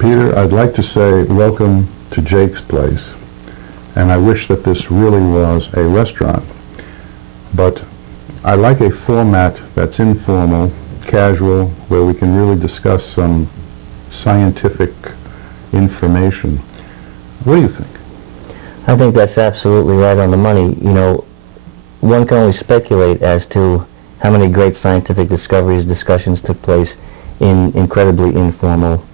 Peter, I'd like to say welcome to Jake's Place, and I wish that this really was a restaurant, but I like a format that's informal, casual, where we can really discuss some scientific information. What do you think? I think that's absolutely right on the money. You know, one can only speculate as to how many great scientific discoveries, discussions took place in incredibly informal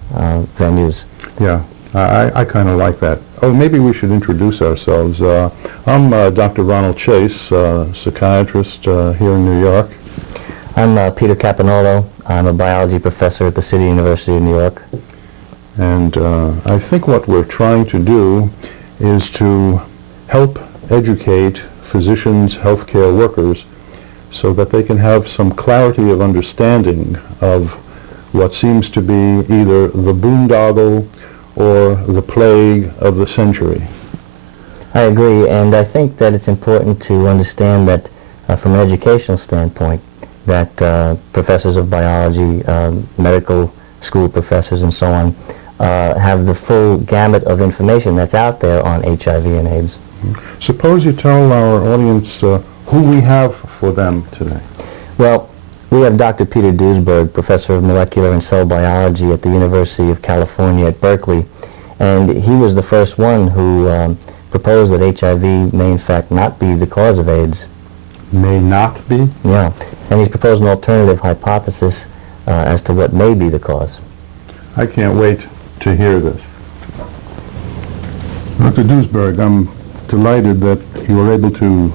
venues. Yeah, I kind of like that. Oh, maybe we should introduce ourselves. I'm Dr. Ronald Chase, psychiatrist here in New York. I'm Peter Capanolo. I'm a biology professor at the City University of New York. And I think what we're trying to do is to help educate physicians, healthcare workers, so that they can have some clarity of understanding of what seems to be either the boondoggle or the plague of the century. I agree, and I think that it's important to understand that from an educational standpoint, that professors of biology, medical school professors and so on, have the full gamut of information that's out there on HIV and AIDS. Suppose you tell our audience who we have for them today. Well, we have Dr. Peter Duesberg, professor of molecular and cell biology at the University of California at Berkeley, and he was the first one who proposed that HIV may in fact not be the cause of AIDS. May not be? Yeah, and he's proposed an alternative hypothesis as to what may be the cause. I can't wait to hear this. Dr. Duesberg, I'm delighted that you were able to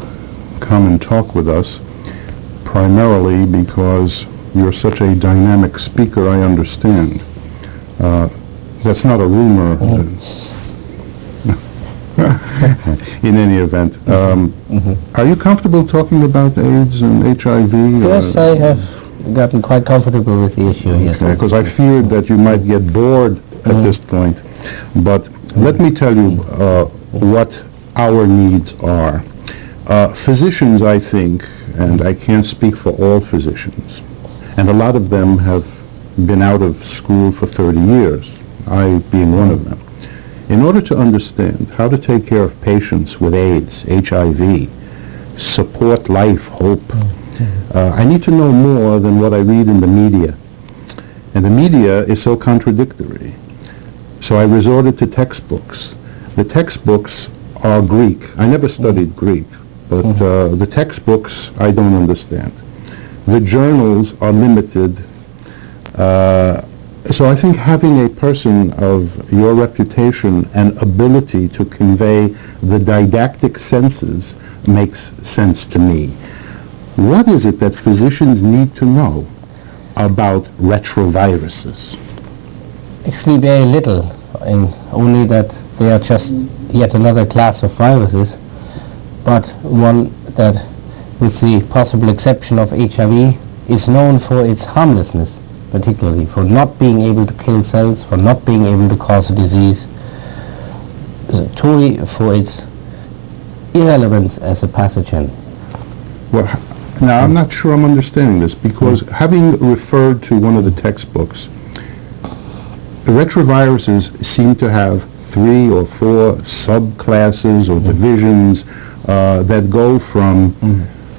come and talk with us, primarily because you're such a dynamic speaker, I understand. That's not a rumor. In any event, are you comfortable talking about AIDS and HIV? Yes, I have gotten quite comfortable with the issue, yes. Because I feared that you might get bored at this point. But let me tell you what our needs are. Physicians, I think, and I can't speak for all physicians, and a lot of them have been out of school for 30 years, I being one of them. In order to understand how to take care of patients with AIDS, HIV, support life, hope, I need to know more than what I read in the media. And the media is so contradictory. So I resorted to textbooks. The textbooks are Greek. I never studied Greek, but the textbooks I don't understand. The journals are limited. So I think having a person of your reputation and ability to convey the didactic senses makes sense to me. What is it that physicians need to know about retroviruses? Actually very little, and only that they are just yet another class of viruses, but one that, with the possible exception of HIV, is known for its harmlessness, particularly for not being able to kill cells, for not being able to cause a disease, totally for its irrelevance as a pathogen. Well, now I'm not sure I'm understanding this, because having referred to one of the textbooks, retroviruses seem to have 3 or 4 subclasses or divisions that go from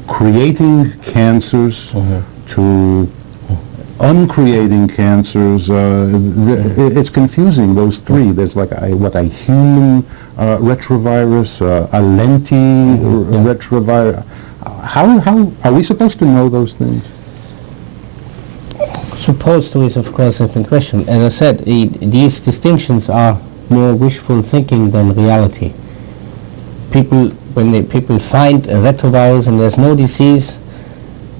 creating cancers to uncreating cancers. It's confusing, those 3. There's like a human retrovirus, a lenti retrovirus. How are we supposed to know those things? Supposed to is, of course, a different question. As I said, these distinctions are more wishful thinking than reality. When people find a retrovirus and there's no disease,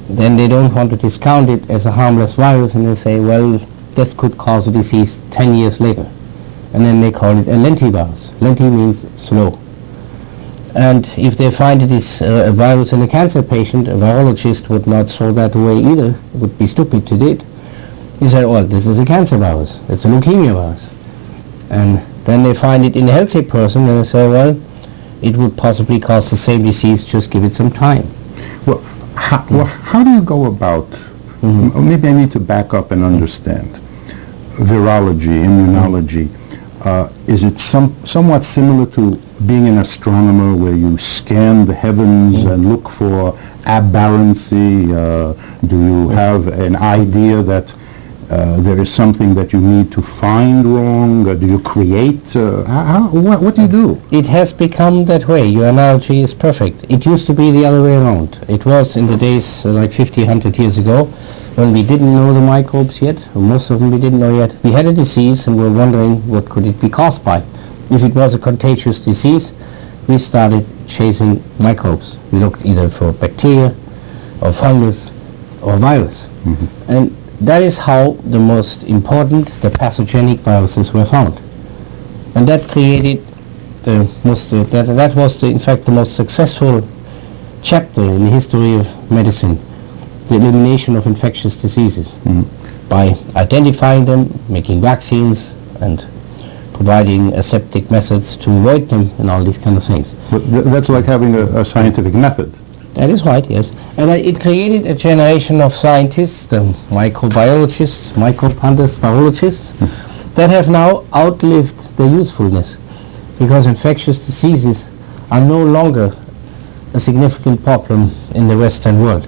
then they don't want to discount it as a harmless virus, and they say, well, this could cause a disease 10 years later. And then they call it a lentivirus. Lenti means slow. And if they find it is a virus in a cancer patient, a virologist would not throw that away either. It would be stupid to do it. He said, well, this is a cancer virus. It's a leukemia virus. And then they find it in a healthy person, and they say, well, it would possibly cause the same disease, just give it some time. Well, how do you go about, maybe I need to back up and understand. virology, immunology, is it somewhat similar to being an astronomer where you scan the heavens and look for aberrancy? Do you have an idea that there is something that you need to find wrong? Do you create? What do you do? It has become that way. Your analogy is perfect. It used to be the other way around. It was in the days like 50, 100 years ago, when we didn't know the microbes yet, or most of them we didn't know yet. We had a disease and we were wondering what could it be caused by. If it was a contagious disease, we started chasing microbes. We looked either for bacteria or fungus or virus. And that is how the most important, the pathogenic viruses were found. And that created the most, that was in fact the most successful chapter in the history of medicine, the elimination of infectious diseases, by identifying them, making vaccines, and providing aseptic methods to avoid them, and all these kind of things. But that's like having a scientific method. That is right, yes. And it created a generation of scientists, the microbiologists, micropandas, virologists, that have now outlived their usefulness, because infectious diseases are no longer a significant problem in the Western world.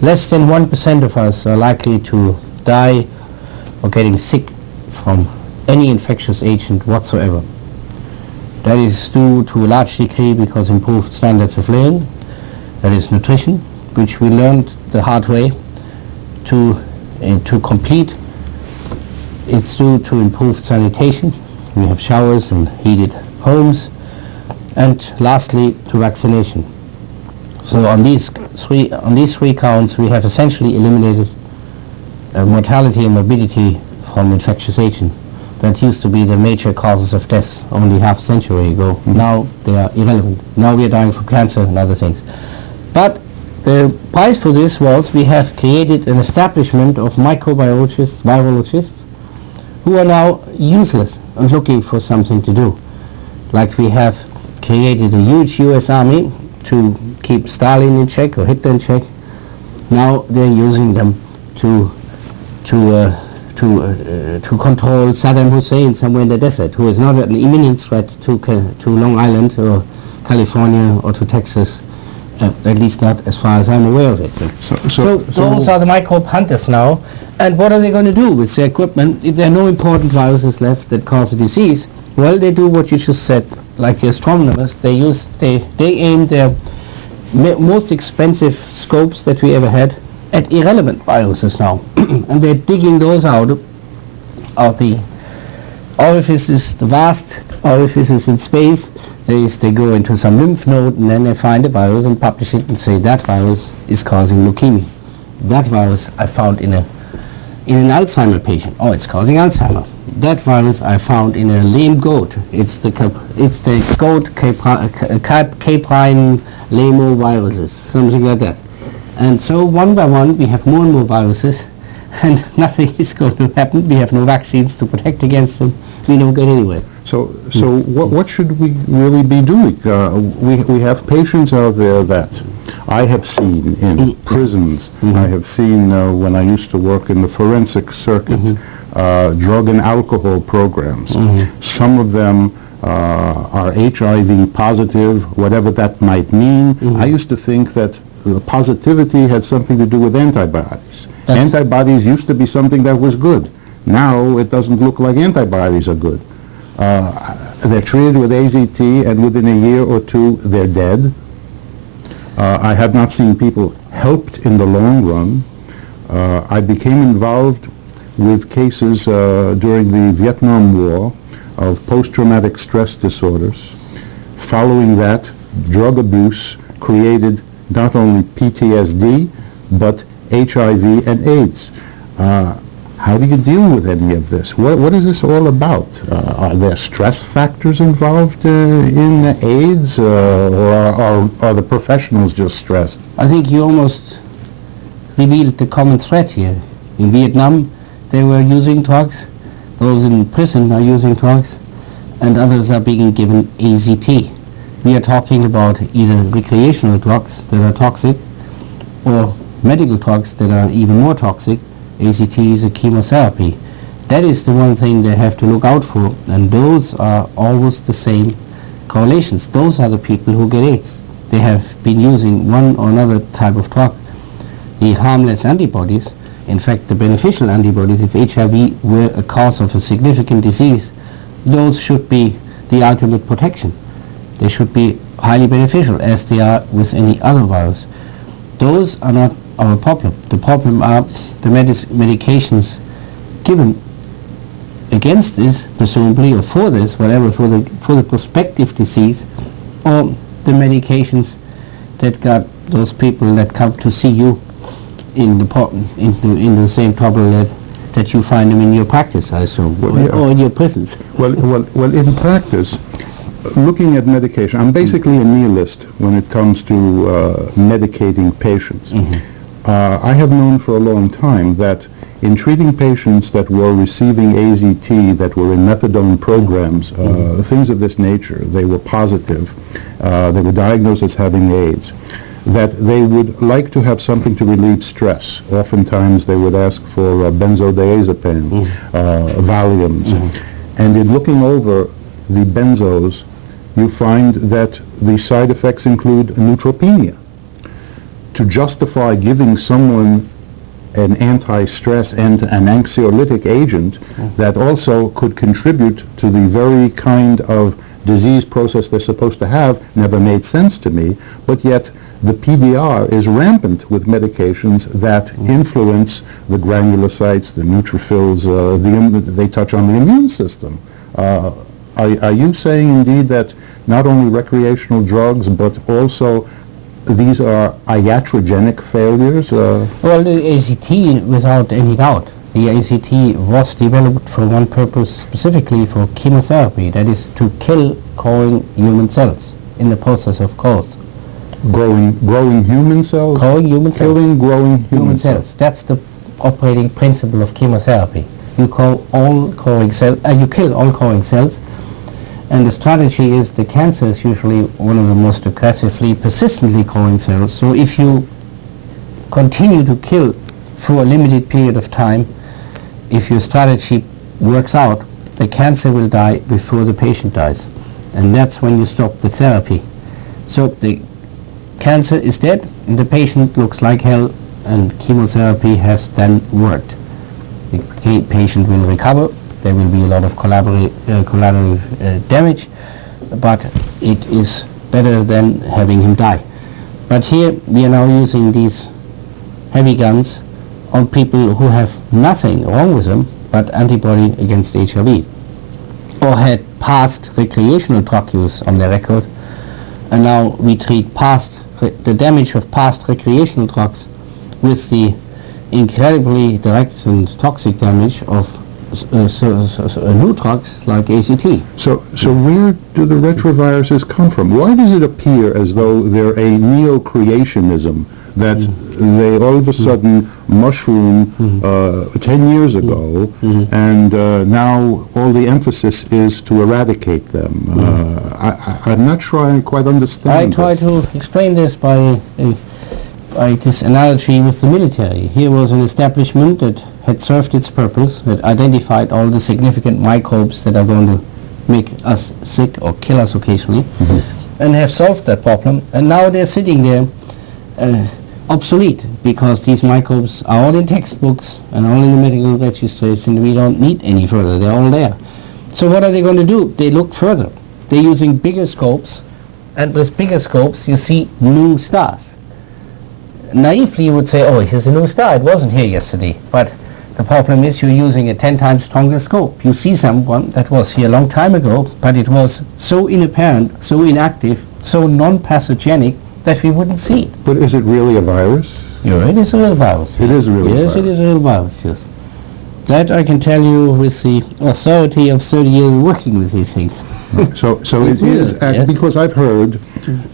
Less than 1% of us are likely to die or getting sick from any infectious agent whatsoever. That is due to a large degree because improved standards of living, that is nutrition, which we learned the hard way to complete. It's due to improved sanitation. We have showers and heated homes. And lastly, to vaccination. So on these three counts, we have essentially eliminated mortality and morbidity from infectious agents. That used to be the major causes of death only half a century ago. Now they are irrelevant. Now we are dying from cancer and other things. But the price for this was we have created an establishment of microbiologists, virologists, who are now useless and looking for something to do. Like we have created a huge US army to keep Stalin in check or Hitler in check. Now they're using them to control Saddam Hussein somewhere in the desert, who is not an imminent threat to Long Island or California or to Texas, at least not as far as I'm aware of it. So those are the microbe hunters now. And what are they going to do with their equipment if there are no important viruses left that cause a disease? Well, they do what you just said, like the astronomers. They aim their most expensive scopes that we ever had at irrelevant viruses now, and they're digging those out of the orifices, the vast orifices in space. They go into some lymph node, and then they find a virus and publish it and say that virus is causing leukemia. That virus I found in an Alzheimer patient. Oh, it's causing Alzheimer. That virus I found in a lame goat. It's the goat K-prime lamo viruses, something like that. And so one by one we have more and more viruses, and nothing is going to happen. We have no vaccines to protect against them. We don't get anywhere. So what should we really be doing? We have patients out there that I have seen in prisons. I have seen when I used to work in the forensic circuit, drug and alcohol programs. Some of them are HIV positive, whatever that might mean. I used to think that the positivity had something to do with antibodies. Antibodies used to be something that was good. Now it doesn't look like antibodies are good. They're treated with AZT, and within a year or two, they're dead. I have not seen people helped in the long run. I became involved with cases during the Vietnam War of post-traumatic stress disorders. Following that, drug abuse created not only PTSD, but HIV and AIDS. How do you deal with any of this? What is this all about? Are there stress factors involved in AIDS, or are the professionals just stressed? I think you almost revealed the common thread here. In Vietnam, they were using drugs. Those in prison are using drugs, and others are being given AZT. We are talking about either recreational drugs that are toxic, or medical drugs that are even more toxic, ACT is a chemotherapy. That is the one thing they have to look out for, and those are always the same correlations. Those are the people who get AIDS. They have been using one or another type of drug. The harmless antibodies, in fact the beneficial antibodies, if HIV were a cause of a significant disease, those should be the ultimate protection. They should be highly beneficial, as they are with any other virus. Those are not our problem. The problem are the medications given against this, presumably, or for this, whatever, for the prospective disease, or the medications that got those people that come to see you in the same trouble that you find them in your practice, I assume, or in your prisons. Well, in practice, looking at medication, I'm basically a nihilist when it comes to medicating patients. I have known for a long time that in treating patients that were receiving AZT, that were in methadone programs, things of this nature, they were positive, they were diagnosed as having AIDS, that they would like to have something to relieve stress. Oftentimes they would ask for benzodiazepine, Valiums. And in looking over the benzos, you find that the side effects include neutropenia. To justify giving someone an anti-stress and an anxiolytic agent that also could contribute to the very kind of disease process they're supposed to have never made sense to me, but yet the PDR is rampant with medications that influence the granulocytes, the neutrophils, they touch on the immune system. Are you saying indeed that not only recreational drugs, but also these are iatrogenic failures? Well, the ACT, without any doubt, the ACT was developed for one purpose, specifically for chemotherapy, that is to kill growing human cells in the process of growth. Growing human cells? Growing human cells. Killing growing human cells. That's the operating principle of chemotherapy. You kill all growing cells, and the strategy is the cancer is usually one of the most aggressively, persistently growing cells. So if you continue to kill for a limited period of time, if your strategy works out, the cancer will die before the patient dies. And that's when you stop the therapy. So the cancer is dead, and the patient looks like hell, and chemotherapy has then worked. The patient will recover. There will be a lot of collateral damage, but it is better than having him die. But here we are now using these heavy guns on people who have nothing wrong with them but antibody against HIV, or had past recreational drug use on their record, and now we treat the damage of past recreational drugs with the incredibly direct and toxic damage of new drugs like ACT. So where do the retroviruses come from? Why does it appear as though they're a neo-creationism, that they all of a sudden mushroom 10 years ago, and now all the emphasis is to eradicate them? I'm not sure I quite understand I try to explain this by this analogy with the military. Here was an establishment that had served its purpose, that identified all the significant microbes that are going to make us sick or kill us occasionally, and have solved that problem. And now they're sitting there obsolete, because these microbes are all in textbooks and all in the medical registries, and we don't need any further. They're all there. So what are they going to do? They look further. They're using bigger scopes, and with bigger scopes you see new stars. Naively you would say, oh, here's a new star, it wasn't here yesterday. But the problem is you're using a 10 times stronger scope. You see someone that was here a long time ago, but it was so inapparent, so inactive, so non-pathogenic that we wouldn't see it. But is it really a virus? Yeah, it is a real virus. It is a real virus. Yes, it is a real virus, yes. That I can tell you with the authority of 30 years working with these things. So it is, because I've heard,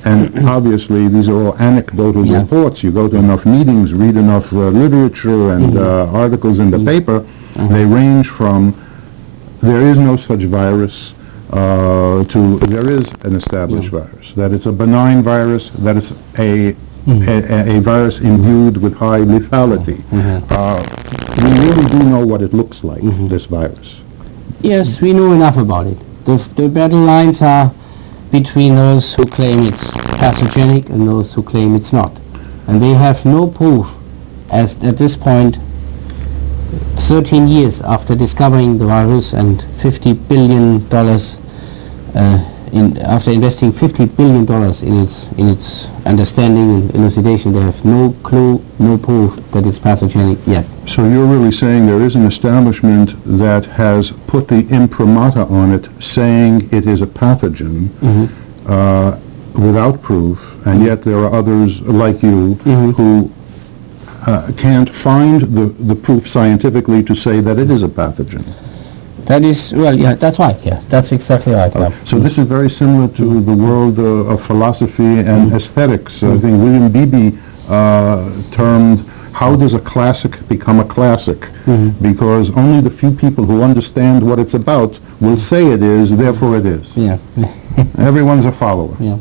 and obviously these are all anecdotal reports, you go to enough meetings, read enough literature and articles in the paper, they range from there is no such virus to there is an established virus, that it's a benign virus, that it's a virus imbued with high lethality. we really do know what it looks like, this virus. Yes, we know enough about it. The battle lines are between those who claim it's pathogenic and those who claim it's not. And they have no proof, as at this point, 13 years after discovering the virus and $50 billion after investing $50 billion in its understanding and elucidation, they have no clue, no proof that it's pathogenic yet. So you're really saying there is an establishment that has put the imprimatur on it saying it is a pathogen without proof, and yet there are others like you who can't find the proof scientifically to say that it is a pathogen. That is, well, yeah, that's right, yeah, that's exactly right. Yeah. So this is very similar to the world of philosophy and aesthetics. I think William Beebe termed, how does a classic become a classic? Because only the few people who understand what it's about will say it is, therefore it is. Yeah. Everyone's a follower. Yeah,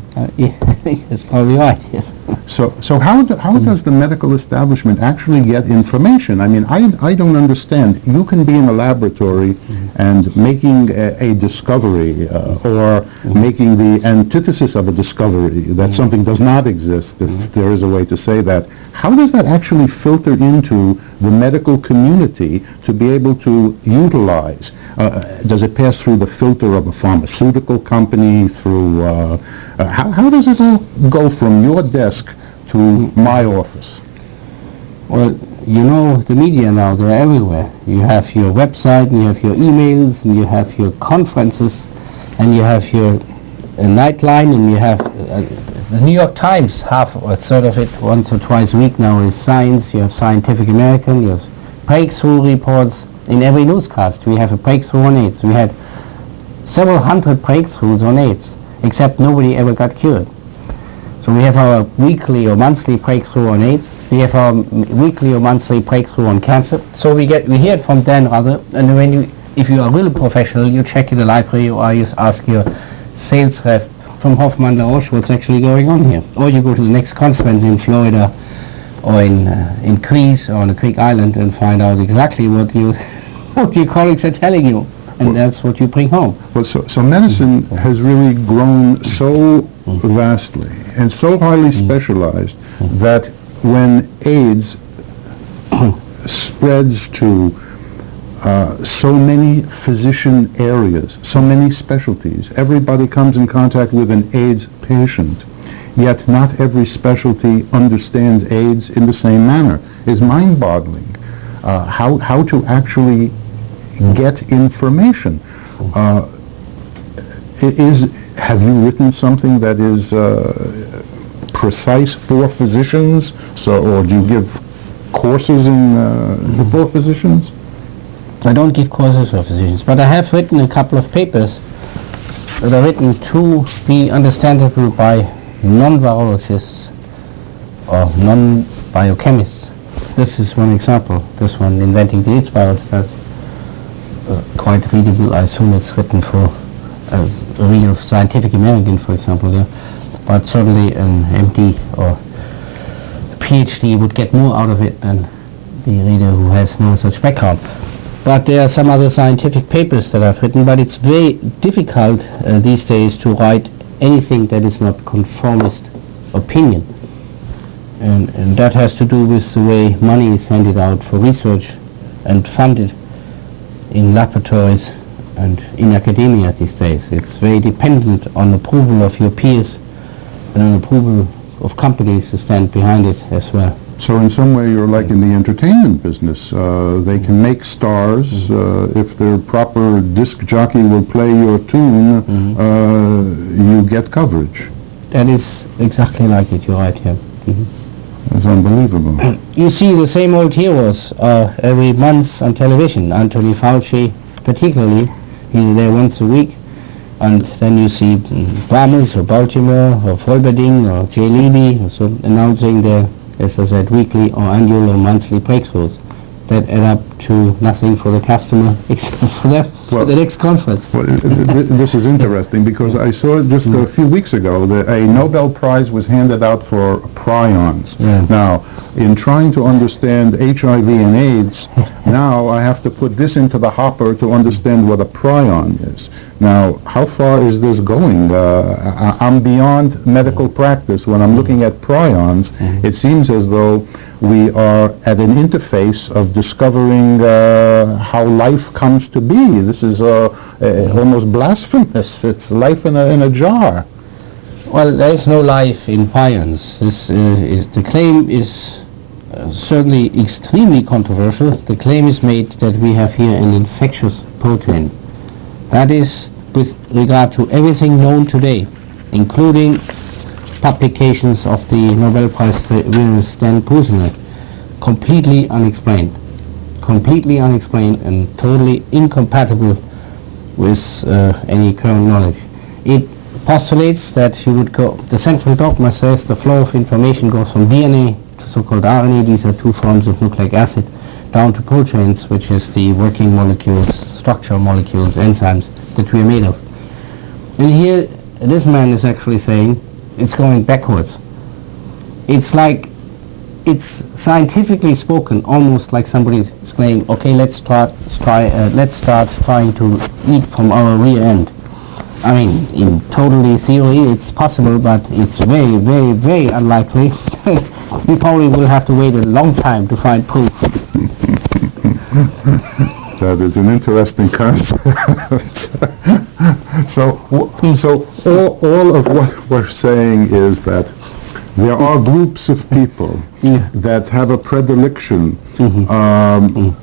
that's probably right, yes. So how does the medical establishment actually get information? I mean, I don't understand. You can be in a laboratory and making a discovery or making the antithesis of a discovery that something does not exist, if there is a way to say that. How does that actually filter into the medical community to be able to utilize? Does it pass through the filter of a pharmaceutical company, through, how does it all go from your desk to my office? Well, you know, the media now, they're everywhere. You have your website, and you have your emails, and you have your conferences, and you have your nightline, and you have the New York Times, half or a third of it, once or twice a week now is Science. You have Scientific American, you have breakthrough reports. In every newscast, we have a breakthrough on AIDS. We had several hundred breakthroughs on AIDS, except nobody ever got cured. So we have our weekly or monthly breakthrough on AIDS. We have our weekly or monthly breakthrough on cancer. So we hear it from Dan rather, and when if you are a real professional, you check in the library or you ask your sales rep from Hoffman La Roche what's actually going on here. Or you go to the next conference in Florida or in Greece or on a Greek island and find out exactly what your colleagues are telling you. And that's what you bring home. Well, so medicine has really grown so vastly and so highly specialized that when AIDS spreads to so many physician areas, so many specialties, everybody comes in contact with an AIDS patient, yet not every specialty understands AIDS in the same manner. It's mind-boggling how to actually get information. Have you written something that is precise for physicians? Or do you give courses for physicians? I don't give courses for physicians, but I have written a couple of papers that are written to be understandable by non-virologists or non-biochemists. This is one example. This one, Inventing the AIDS Virus, that's quite readable. I assume it's written for a real Scientific American, for example, yeah. But certainly an MD or a PhD would get more out of it than the reader who has no such background. But there are some other scientific papers that I've written, but it's very difficult these days to write anything that is not conformist opinion. And that has to do with the way money is handed out for research and funded in laboratories and in academia these days. It's very dependent on approval of your peers and on approval of companies who stand behind it as well. So in some way you're like in the entertainment business. They can make stars. If their proper disc jockey will play your tune, you get coverage. That is exactly like it, you're right, yeah. That's unbelievable. You see the same old heroes every month on television. Anthony Fauci particularly, he's there once a week. And then you see Bahamas or Baltimore or Volberding or Jay Levy so announcing their, as I said, weekly or annual or monthly breakthroughs that add up to nothing for the customer except for them, for the next conference. Well, this is interesting because I saw just a few weeks ago that a Nobel Prize was handed out for prions. Yeah. Now, in trying to understand HIV and AIDS, now I have to put this into the hopper to understand what a prion is. Now, how far is this going? I'm beyond medical practice. When I'm looking at prions, it seems as though we are at an interface of discovering how life comes to be. This is almost blasphemous. It's life in a jar. Well, there is no life in prions. The claim is certainly extremely controversial. The claim is made that we have here an infectious protein. That is, with regard to everything known today, including publications of the Nobel Prize winner Stan Pusener, completely unexplained and totally incompatible with any current knowledge. It postulates that you would go, the central dogma says the flow of information goes from DNA to so-called RNA, these are two forms of nucleic acid, down to proteins, which is the working molecules, structural molecules, enzymes that we are made of. And here, this man is actually saying it's going backwards. It's like, it's scientifically spoken, almost like somebody is saying, okay, let's start trying to eat from our rear end. I mean, in totally theory, it's possible, but it's very, very, very unlikely. We probably will have to wait a long time to find proof. That is an interesting concept. So all of what we're saying is that there are groups of people that have a predilection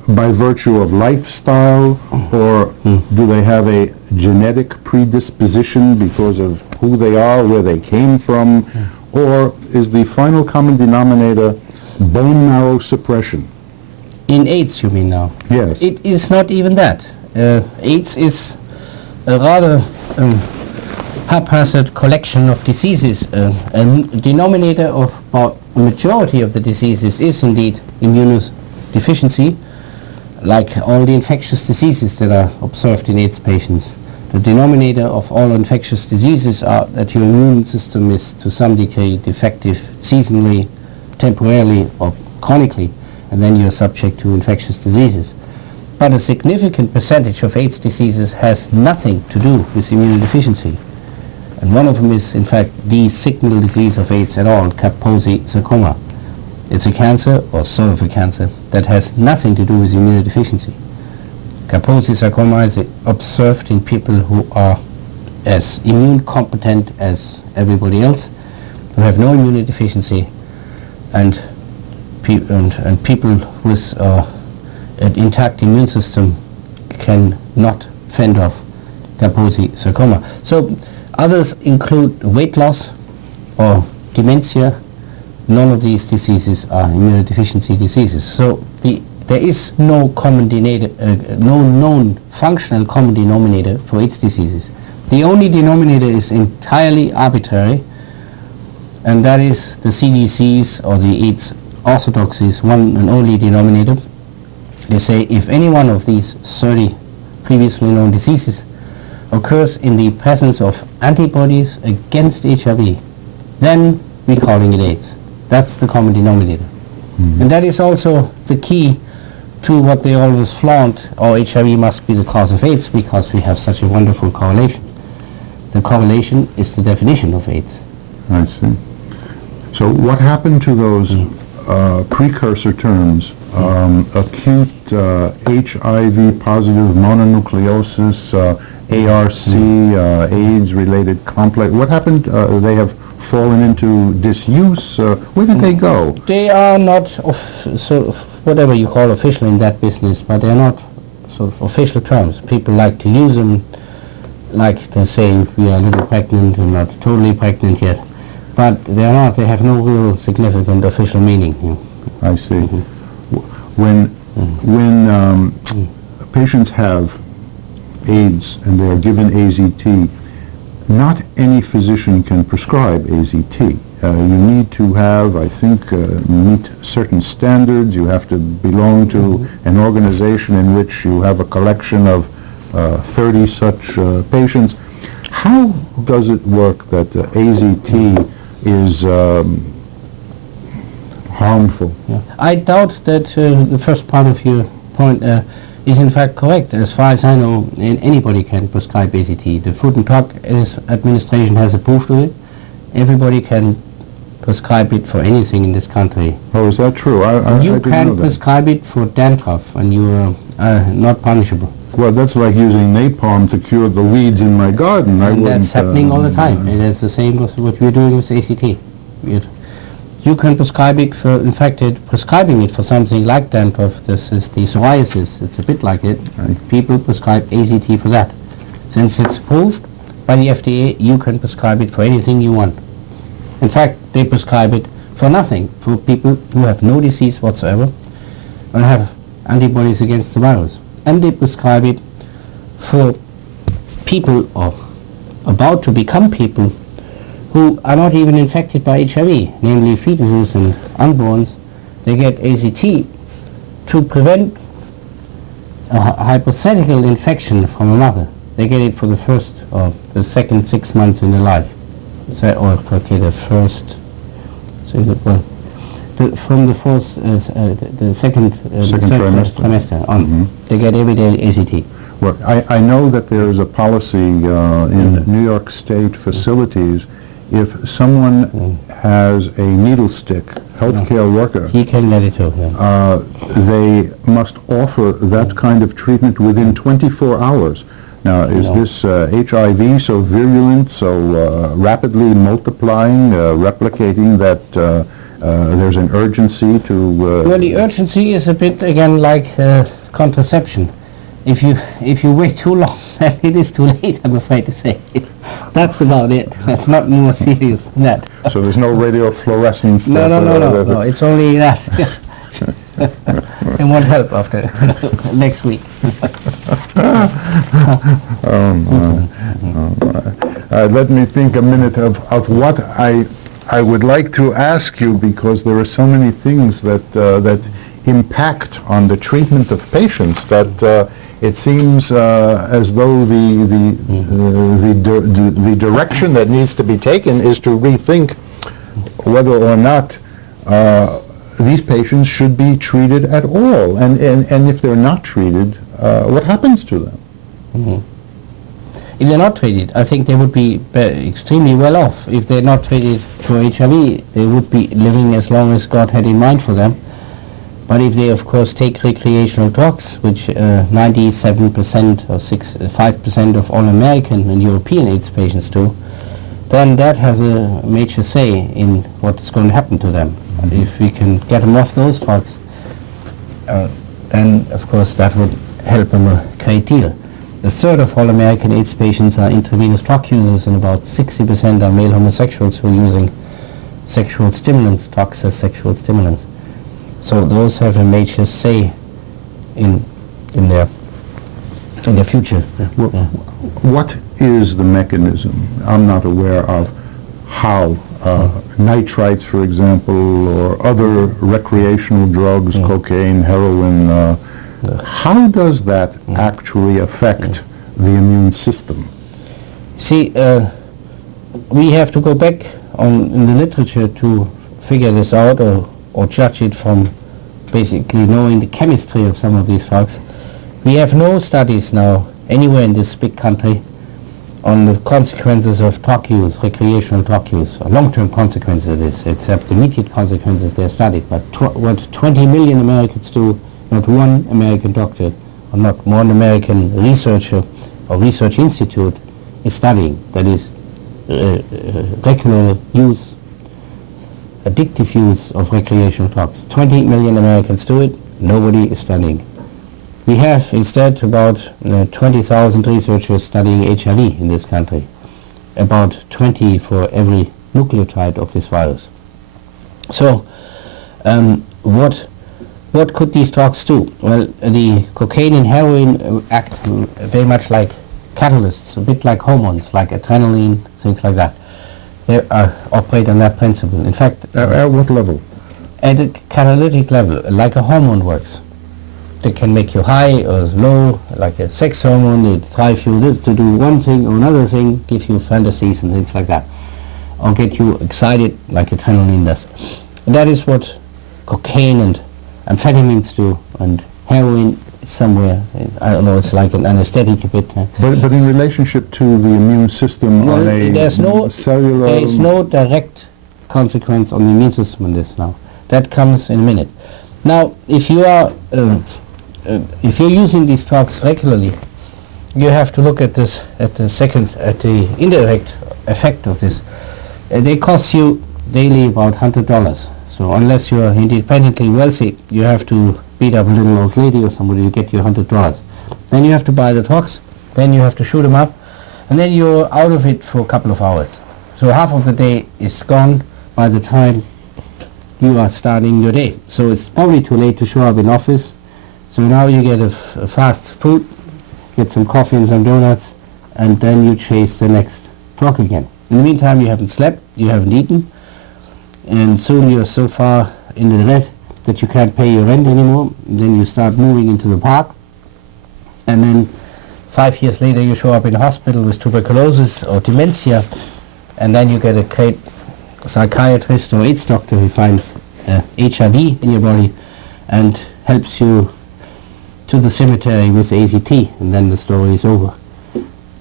by virtue of lifestyle, or do they have a genetic predisposition because of who they are, where they came from, or is the final common denominator bone marrow suppression? In AIDS, you mean now? Yes. It is not even that. AIDS is a rather haphazard collection of diseases. A denominator of about a majority of the diseases is indeed immunodeficiency, like all the infectious diseases that are observed in AIDS patients. The denominator of all infectious diseases are that your immune system is to some degree defective seasonally, temporarily, or chronically, and then you're subject to infectious diseases. But a significant percentage of AIDS diseases has nothing to do with immunodeficiency. And one of them is, in fact, the signal disease of AIDS at all, Kaposi sarcoma. It's a cancer, or sort of a cancer, that has nothing to do with immunodeficiency. Kaposi sarcoma is observed in people who are as immune competent as everybody else, who have no immunodeficiency, and people with an intact immune system can not fend off Kaposi sarcoma. So others include weight loss or dementia. None of these diseases are immunodeficiency diseases. So there is no common denominator, no known functional common denominator for AIDS diseases. The only denominator is entirely arbitrary, and that is the CDC's or the AIDS orthodoxy's one and only denominator. They say if any one of these 30 previously known diseases occurs in the presence of antibodies against HIV, then we're calling it AIDS. That's the common denominator. And that is also the key to what they always flaunt, HIV must be the cause of AIDS because we have such a wonderful correlation. The correlation is the definition of AIDS. I see. So what happened to those precursor terms, acute HIV positive mononucleosis, ARC, AIDS-related complex? What happened? They have fallen into disuse. Where did they go? They are not, whatever you call official in that business, but they're not sort of official terms. People like to use them, like they're saying we are a little pregnant and not totally pregnant yet. But they're not, they have no real significant official meaning. I see. When patients have AIDS and they are given AZT, not any physician can prescribe AZT. You need to have, I think, meet certain standards. You have to belong to an organization in which you have a collection of 30 such patients. How does it work that AZT is harmful? Yeah. I doubt that the first part of your point is in fact correct. As far as I know, anybody can prescribe AZT. The Food and Drug Administration has approved of it. Everybody can prescribe it for anything in this country. Oh, is that true? I You didn't know can that. prescribe it for dandruff, and you are not punishable. Well, that's like using napalm to cure the weeds in my garden. And that's happening all the time. And it's the same with what we're doing with ACT. You can prescribe it for, in fact, prescribing it for something like dandruff, this is the psoriasis, it's a bit like it. Right. People prescribe AZT for that. Since it's approved by the FDA, you can prescribe it for anything you want. In fact, they prescribe it for nothing, for people who have no disease whatsoever and have antibodies against the virus. And they prescribe it for people or about to become people who are not even infected by HIV, namely fetuses and unborns. They get AZT to prevent a hypothetical infection from a mother. They get it for the first or the second 6 months in their life. The first, from the first, the second third trimester on. They get everyday AZT. Well, I know that there is a policy in New York State facilities. If someone has a needle stick, healthcare worker, He can get it too. Yeah. they must offer that kind of treatment within 24 hours. Now, is this HIV so virulent, so rapidly multiplying, replicating that there's an urgency to... Well, the urgency is a bit, again, like contraception. If you wait too long, then it is too late, I'm afraid to say. That's about it. That's not more serious than that. So there's no radiofluorescence? No, it's only that. It won't help after next week. Let me think a minute of what I would like to ask you, because there are so many things that impact on the treatment of patients that it seems as though the direction that needs to be taken is to rethink whether or not these patients should be treated at all, and if they're not treated, what happens to them? Mm-hmm. If they're not treated, I think they would be extremely well off. If they're not treated for HIV, they would be living as long as God had in mind for them. But if they, of course, take recreational drugs, which 97% or 5% of all American and European AIDS patients do, then that has a major say in what's going to happen to them. Mm-hmm. If we can get them off those drugs, then, of course, that would help them a great deal. A third of all American AIDS patients are intravenous drug users, and about 60% are male homosexuals who are using sexual stimulants, drugs as sexual stimulants. So those have a major say in their future. Well, what is the mechanism? I'm not aware of how nitrites, for example, or other recreational drugs, cocaine, heroin, how does that actually affect the immune system? See, we have to go back in the literature to figure this out, or judge it from basically knowing the chemistry of some of these drugs. We have no studies now anywhere in this big country on the consequences of drug use, recreational drug use, or long-term consequences of this, except immediate consequences they're studied. But what 20 million Americans do, not one American doctor or not one American researcher or research institute is studying. That is regular use, addictive use of recreational drugs. 20 million Americans do it, nobody is studying. We have instead about 20,000 researchers studying HIV in this country, about 20 for every nucleotide of this virus. So what could these drugs do? Well, the cocaine and heroin act very much like catalysts, a bit like hormones, like adrenaline, things like that. They operate on that principle. In fact, At what level? at a catalytic level, like a hormone works. that can make you high or low, like a sex hormone. They drive you to do one thing or another thing, give you fantasies and things like that, or get you excited like adrenaline does. And that is what cocaine and amphetamines do, and heroin somewhere. I don't know, it's like an anesthetic a bit. But in relationship to the immune system Well, on a there's cellular... there is no direct consequence on the immune system on this now. That comes in a minute. Now, if you are if you're using these drugs regularly, you have to look at this at the indirect effect of this. They cost you daily about $100. So unless you are independently wealthy, you have to beat up a little old lady or somebody to get you $100. Then you have to buy the drugs, then you have to shoot them up, and then you're out of it for a couple of hours. So half of the day is gone by the time you are starting your day. So it's probably too late to show up in office. So now you get a fast food, get some coffee and some donuts, and then you chase the next drug again. In the meantime, you haven't slept, you haven't eaten, and soon you're so far in the red that you can't pay your rent anymore. Then you start moving into the park, and then 5 years later you show up in a hospital with tuberculosis or dementia, and then you get a great psychiatrist or AIDS doctor who finds HIV in your body and helps you to the cemetery with AZT, and then the story is over.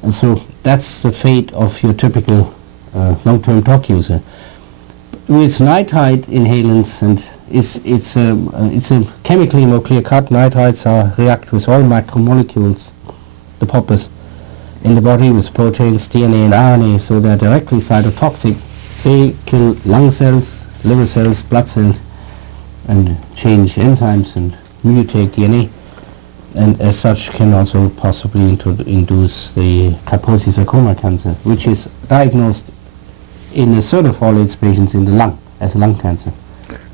And so that's the fate of your typical long-term drug user. With nitrite inhalants, and it's a chemically more clear-cut. Nitrites react with all macromolecules, the poppers, in the body with proteins, DNA and RNA, so they're directly cytotoxic. They kill lung cells, liver cells, blood cells, and change enzymes and mutate DNA, and as such can also possibly induce the Kaposi sarcoma cancer, which is diagnosed in a third of all AIDS patients in the lung as a lung cancer.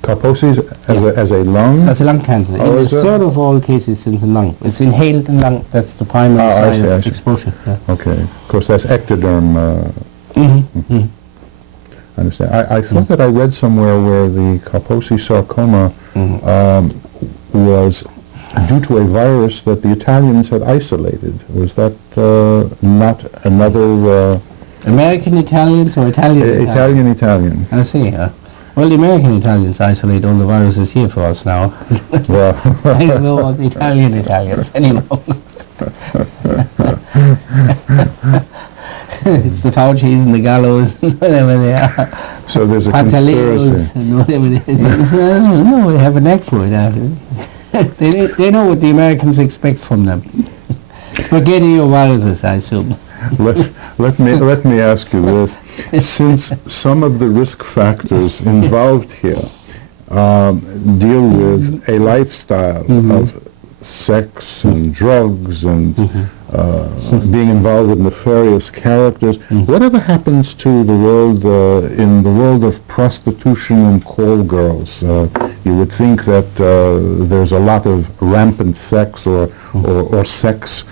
Kaposi's as a lung? As a lung cancer. Oh, in a is it? third of all cases in the lung. It's inhaled in the lung. That's the primary side of exposure. Yeah. Okay. Of course, that's ectoderm. I understand. I thought that I read somewhere where the Kaposi sarcoma was due to a virus that the Italians had isolated. Was that not another... American Italians or Italian Italians. I see. Well, the American Italians isolate all the viruses here for us now. Well, I don't know about the Italians anymore. It's the Faucis and the Gallos, whatever they are. so there's a Pantaleos conspiracy. and whatever they no, they have a knack for it. They know what the Americans expect from them. Spaghetti or viruses, I assume. Let me ask you this. Since some of the risk factors involved here deal with a lifestyle of sex and drugs and being involved with nefarious characters, whatever happens to the world, in the world of prostitution and call girls? You would think that there's a lot of rampant sex or sex.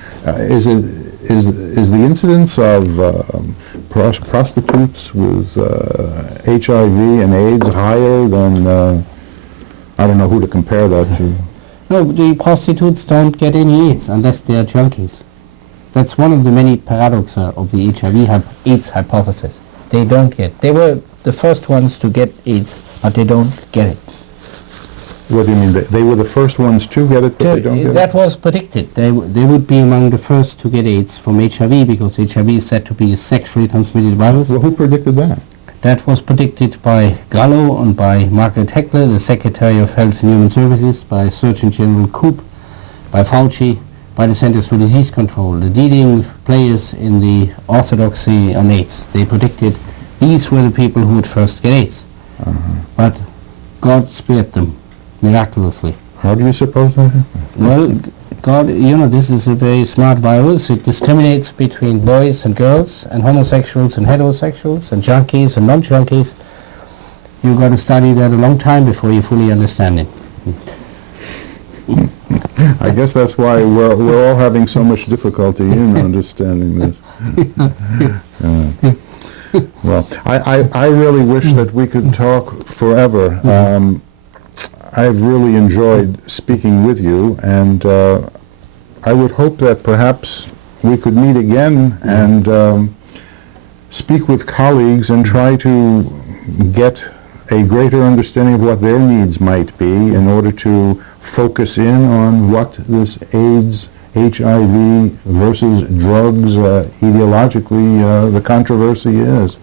Is the incidence of prostitutes with HIV and AIDS higher than, I don't know who to compare that to? No, the prostitutes don't get any AIDS unless they are junkies. That's one of the many paradoxes of the AIDS hypothesis. They don't get. They were the first ones to get AIDS, but they don't get it. What do you mean? They were the first ones to get it, but they don't get it? That was predicted. They would be among the first to get AIDS from HIV, because HIV is said to be a sexually transmitted virus. Well, who predicted that? That was predicted by Gallo and by Margaret Heckler, the Secretary of Health and Human Services, by Surgeon General Koop, by Fauci, by the Centers for Disease Control, the leading players in the orthodoxy on AIDS. They predicted these were the people who would first get AIDS. But God spared them miraculously. How do you suppose that happened? Well, God, this is a very smart virus. It discriminates between boys and girls, and homosexuals and heterosexuals, and junkies and non-junkies. You've got to study that a long time before you fully understand it. I guess that's why we're all having so much difficulty in understanding this. Well, I really wish that we could talk forever. I've really enjoyed speaking with you, and I would hope that perhaps we could meet again and speak with colleagues and try to get a greater understanding of what their needs might be in order to focus in on what this AIDS, HIV versus drugs ideologically the controversy is.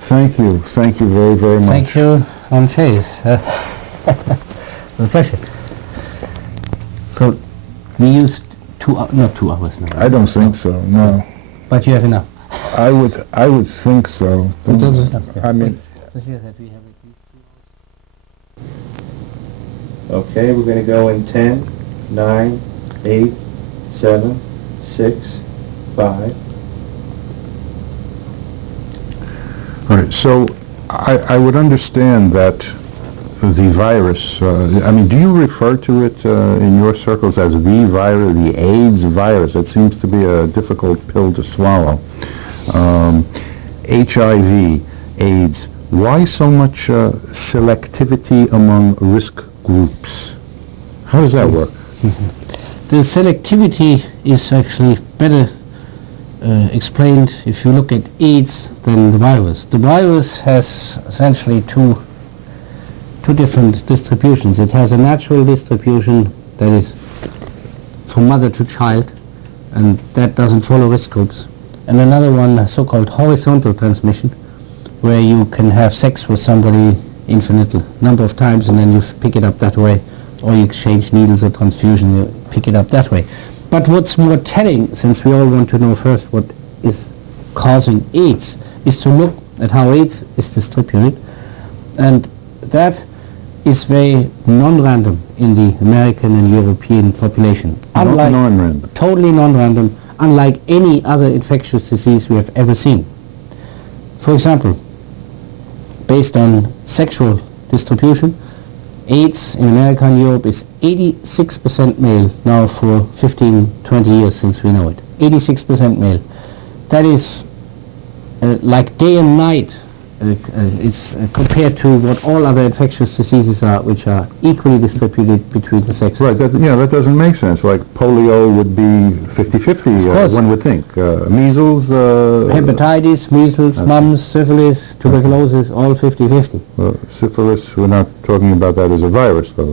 Thank you very, very much. Thank you, Ron Chase. It was a pleasure. So we used not 2 hours now. I don't think so, no. But you have enough. I would think so. It does enough. Yeah. I mean, Let's see that we have at least 2 hours. Okay, we're going to go in 10, 9, 8, 7, 6, 5. all right, so I would understand that the virus, I mean, do you refer to it in your circles as the virus, the AIDS virus? It seems to be a difficult pill to swallow. HIV, AIDS, why so much selectivity among risk groups? How does that work? The selectivity is actually better explained if you look at AIDS than the virus. The virus has essentially two different distributions. It has a natural distribution that is from mother to child, and that doesn't follow risk groups. And another one, so-called horizontal transmission, where you can have sex with somebody infinite number of times and then you pick it up that way, or you exchange needles or transfusion, you pick it up that way. But what's more telling, since we all want to know first what is causing AIDS, is to look at how AIDS is distributed, and that is very non-random in the American and European population. Unlike Non-random. totally non-random, unlike any other infectious disease we have ever seen. For example, based on sexual distribution, AIDS in America and Europe is 86% male now for 15, 20 years since we know it. 86% male. That is like day and night. It's compared to what all other infectious diseases are, which are equally distributed between the sexes. Right, that doesn't make sense. Like polio would be 50-50, one would think. Measles... Hepatitis, measles, mumps, syphilis, tuberculosis, all 50-50. syphilis, we're not talking about that as a virus, though.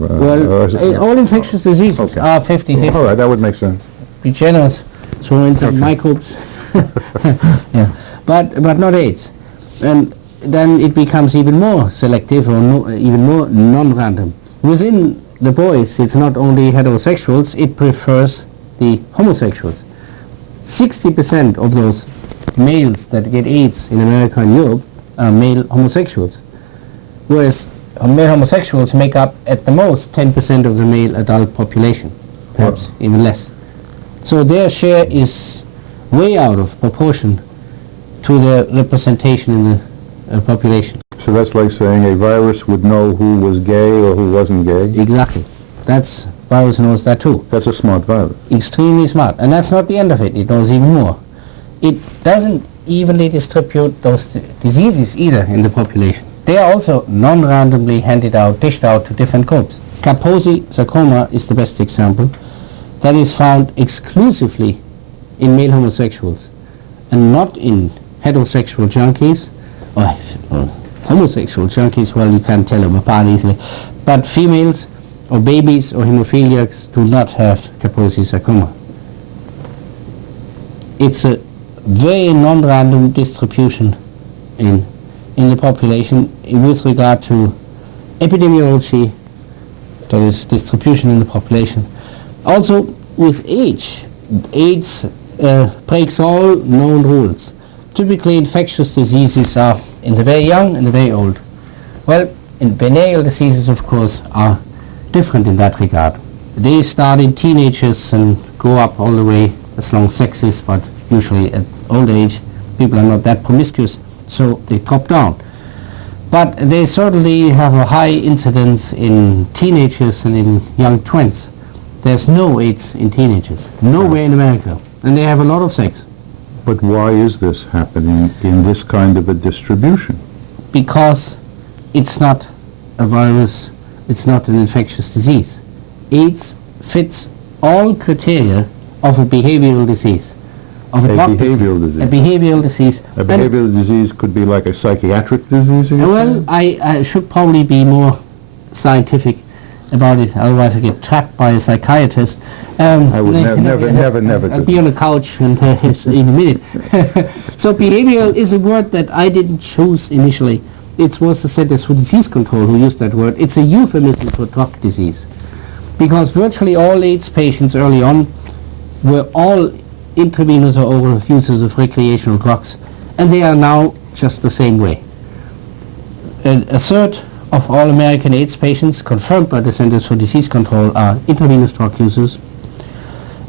All infectious diseases are 50-50. All right, that would make sense. Be generous. So in some microbes. Yeah. But not AIDS. And then it becomes even more selective or even more non-random. Within the boys, it's not only heterosexuals, it prefers the homosexuals. 60% of those males that get AIDS in America and Europe are male homosexuals, whereas male homosexuals make up at the most 10% of the male adult population, perhaps even less. So their share is way out of proportion to the representation in the population. So that's like saying a virus would know who was gay or who wasn't gay? Exactly. Virus knows that too. That's a smart virus. Extremely smart. And that's not the end of it. It knows even more. It doesn't evenly distribute those diseases either in the population. They are also non-randomly dished out to different groups. Kaposi sarcoma is the best example. That is found exclusively in male homosexuals and not in heterosexual junkies, or homosexual junkies, well, you can't tell them apart easily, but females or babies or hemophiliacs do not have Kaposi sarcoma. It's a very non-random distribution in the population with regard to epidemiology, that is distribution in the population. Also with age, AIDS breaks all known rules. Typically infectious diseases are in the very young and the very old. Well, venereal diseases, of course, are different in that regard. They start in teenagers and go up all the way as long as sex is, but usually at old age people are not that promiscuous, so they drop down. But they certainly have a high incidence in teenagers and in young twins. There's no AIDS in teenagers, nowhere in America, and they have a lot of sex. But why is this happening in this kind of a distribution? Because it's not a virus It's not an infectious disease. AIDS fits all criteria of a behavioral disease. Of A drug behavioral disease. A behavioral disease. A And- behavioral disease could be like a psychiatric disease, are you well, saying? I should probably be more scientific about it, otherwise I get trapped by a psychiatrist. I would never I'll do be on the couch and in a minute. So behavioral is a word that I didn't choose initially. It was the Centers for Disease Control who used that word. It's a euphemism for drug disease, because virtually all AIDS patients early on were all intravenous or oral users of recreational drugs, and they are now just the same way. A third of all American AIDS patients confirmed by the Centers for Disease Control are intravenous drug users,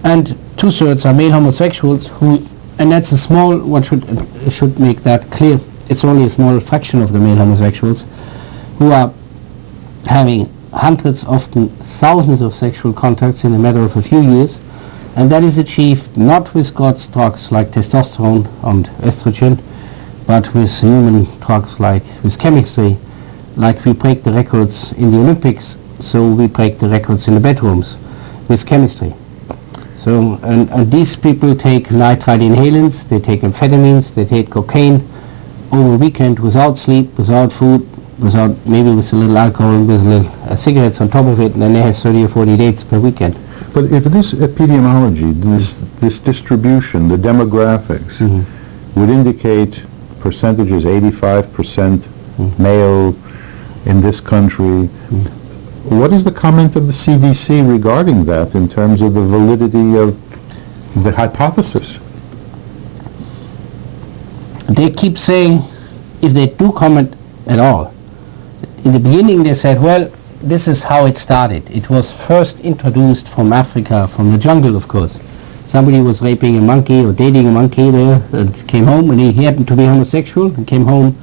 and 2/3 are male homosexuals who, and that's a small, one should make that clear, it's only a small fraction of the male homosexuals who are having hundreds, often thousands of sexual contacts in a matter of a few years, and that is achieved not with God's drugs like testosterone and estrogen, but with human drugs like with chemistry. Like we break the records in the Olympics, so we break the records in the bedrooms with chemistry. So, and these people take nitrite inhalants, they take amphetamines, they take cocaine over a weekend without sleep, without food, without, maybe with a little alcohol, with a little cigarettes on top of it, and then they have 30 or 40 dates per weekend. But if this epidemiology, this distribution, the demographics, would indicate percentages, 85% male in this country, what is the comment of the CDC regarding that in terms of the validity of the hypothesis? They keep saying, if they do comment at all, in the beginning they said, well, this is how it started. It was first introduced from Africa, from the jungle, of course. Somebody was raping a monkey or dating a monkey there and came home, and he happened to be homosexual and came home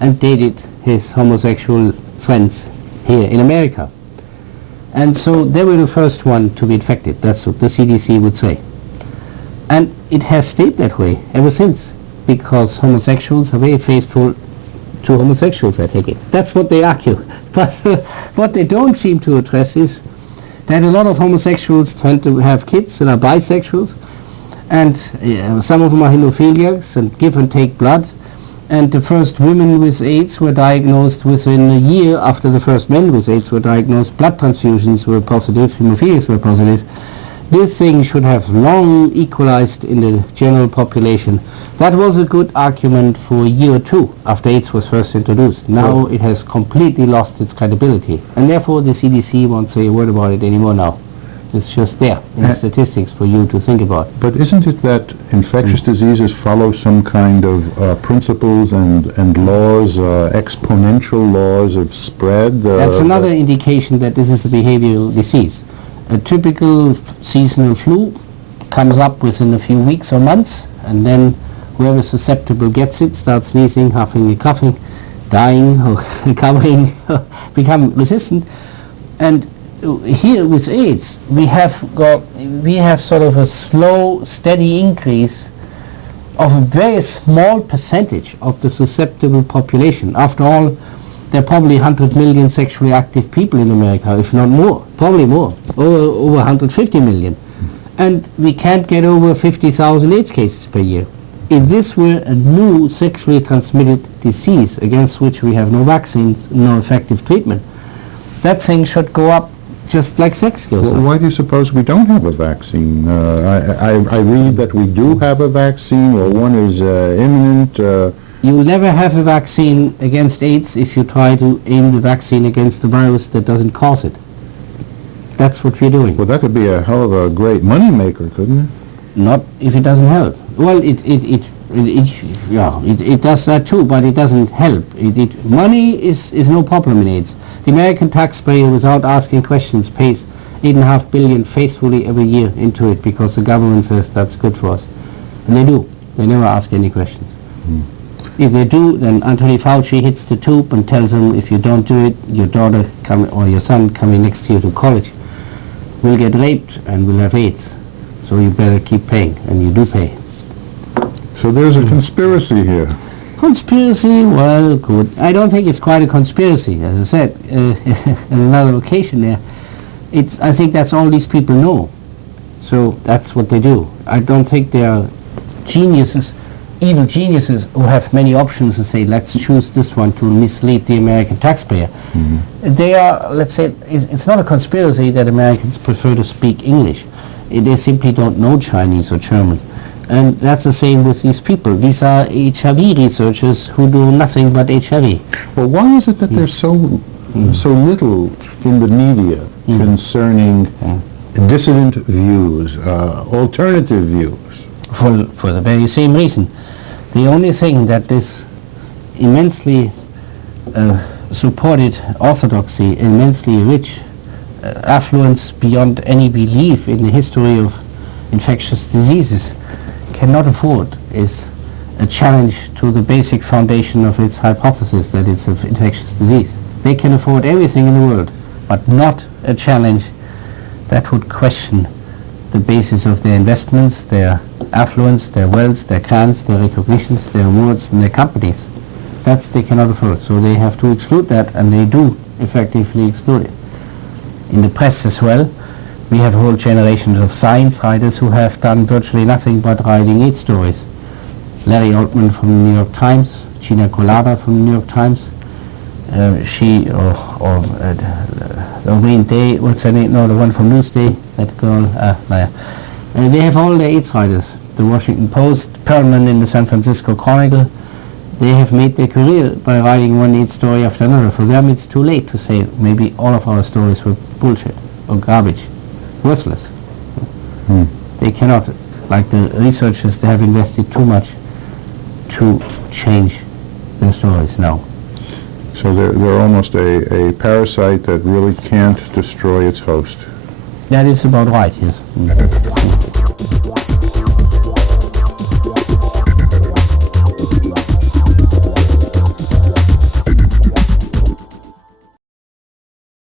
and dated his homosexual friends here in America. And so they were the first one to be infected. That's what the CDC would say. And it has stayed that way ever since, because homosexuals are very faithful to homosexuals, I take it. That's what they argue. But what they don't seem to address is that a lot of homosexuals tend to have kids and are bisexuals, and some of them are hemophiliacs and give and take blood. And the first women with AIDS were diagnosed within a year after the first men with AIDS were diagnosed. Blood transfusions were positive, hemophiliacs were positive. This thing should have long equalized in the general population. That was a good argument for a year or two after AIDS was first introduced. Now it has completely lost its credibility, and therefore the CDC won't say a word about it anymore now. It's just there in statistics for you to think about. But isn't it that infectious diseases follow some kind of principles and laws, exponential laws of spread? That's another indication that this is a behavioral disease. A typical seasonal flu comes up within a few weeks or months, and then whoever is susceptible gets it, starts sneezing, huffing and coughing, dying or recovering, become resistant. And here with AIDS, we have sort of a slow, steady increase of a very small percentage of the susceptible population. After all, there are probably 100 million sexually active people in America, if not more, probably more, over 150 million. And we can't get over 50,000 AIDS cases per year. If this were a new sexually transmitted disease against which we have no vaccines, no effective treatment, that thing should go up just like sex goes up. Why do you suppose we don't have a vaccine? I read that we do have a vaccine, or one is imminent. You'll never have a vaccine against AIDS if you try to aim the vaccine against the virus that doesn't cause it. That's what we're doing. Well, that could be a hell of a great money maker, couldn't it? Not if it doesn't help. Well, it does that too, but it doesn't help. Money is no problem in AIDS. The American taxpayer, without asking questions, pays $8.5 billion faithfully every year into it because the government says that's good for us. And they do. They never ask any questions. If they do, then Anthony Fauci hits the tube and tells them, if you don't do it, your daughter or your son coming next year to college will get raped and will have AIDS. So you better keep paying, and you do pay. So there's a conspiracy here. Of Conspiracy, well, good. I don't think it's quite a conspiracy, as I said on another occasion there. I think that's all these people know. So that's what they do. I don't think they are geniuses, evil geniuses who have many options and say, let's choose this one to mislead the American taxpayer. They are, let's say, it's not a conspiracy that Americans prefer to speak English. They simply don't know Chinese or German. And that's the same with these people. These are HIV researchers who do nothing but HIV. Well, why is it that there's so little in the media concerning dissident views, alternative views? For the very same reason. The only thing that this immensely supported orthodoxy, immensely rich affluence beyond any belief in the history of infectious diseases cannot afford is a challenge to the basic foundation of its hypothesis that it's an infectious disease. They can afford everything in the world, but not a challenge that would question the basis of their investments, their affluence, their wealth, their clans, their recognitions, their awards, and their companies. That's they cannot afford. So they have to exclude that, and they do effectively exclude it. In the press as well, we have a whole generation of science writers who have done virtually nothing but writing AIDS stories. Larry Altman from the New York Times, Gina Colada from the New York Times, Wayne Day, what's her name? No, the one from Newsday, that girl, they have all their AIDS writers. The Washington Post, Perlman in the San Francisco Chronicle, they have made their career by writing one AIDS story after another. For them it's too late to say maybe all of our stories were bullshit or garbage, worthless. They cannot, like the researchers, they have invested too much to change their stories now. So they're almost a parasite that really can't destroy its host. That is about right, yes.